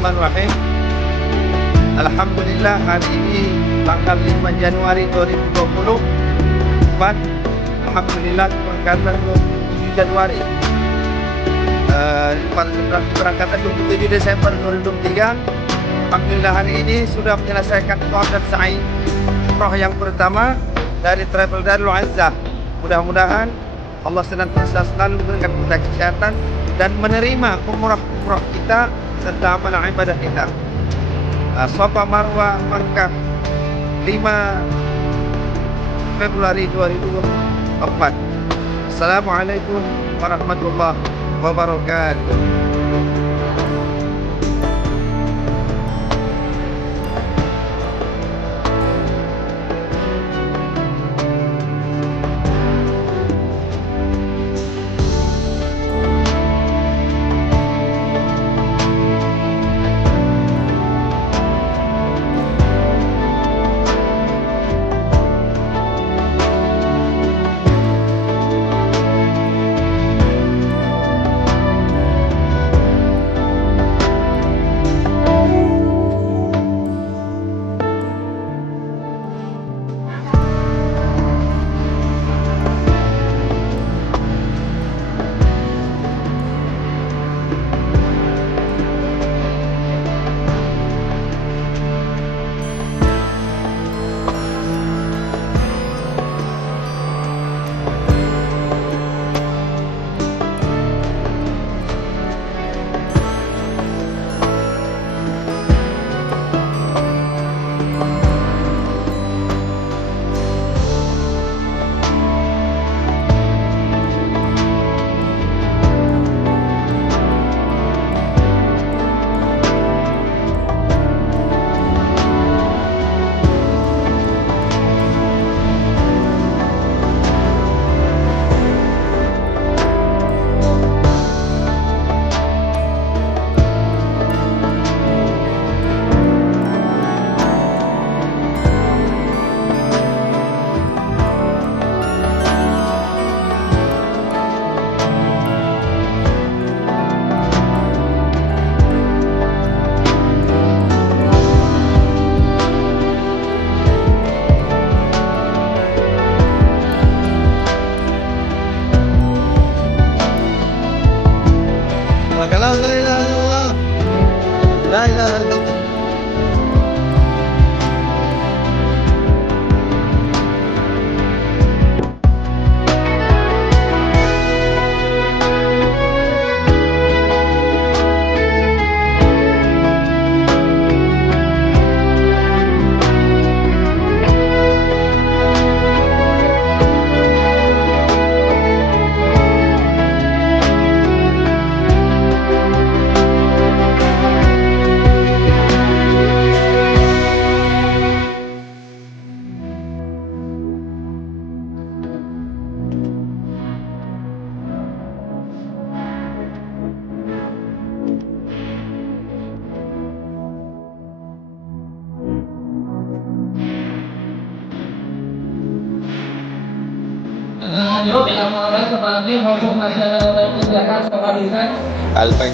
Bismillahirrahmanirrahim. Alhamdulillah, hari ini tanggal 5 Januari 2024. Alhamdulillah keberangkatan 27 Januari. Keberangkatan 27 Desember 2023. Alhamdulillah hari ini sudah menyelesaikan tawaf dan sa'i umrah yang pertama dari Travel Darul Azzah. Mudah-mudahan Allah senantiasa selalu memberikan kita kesehatan dan menerima umrah kita serta amal ibadah kita. Safa Marwah Makkah 5 Februari 2024. Assalamualaikum warahmatullahi wabarakatuh. La ilaha illallah, la ilaha illallah. Al-Baik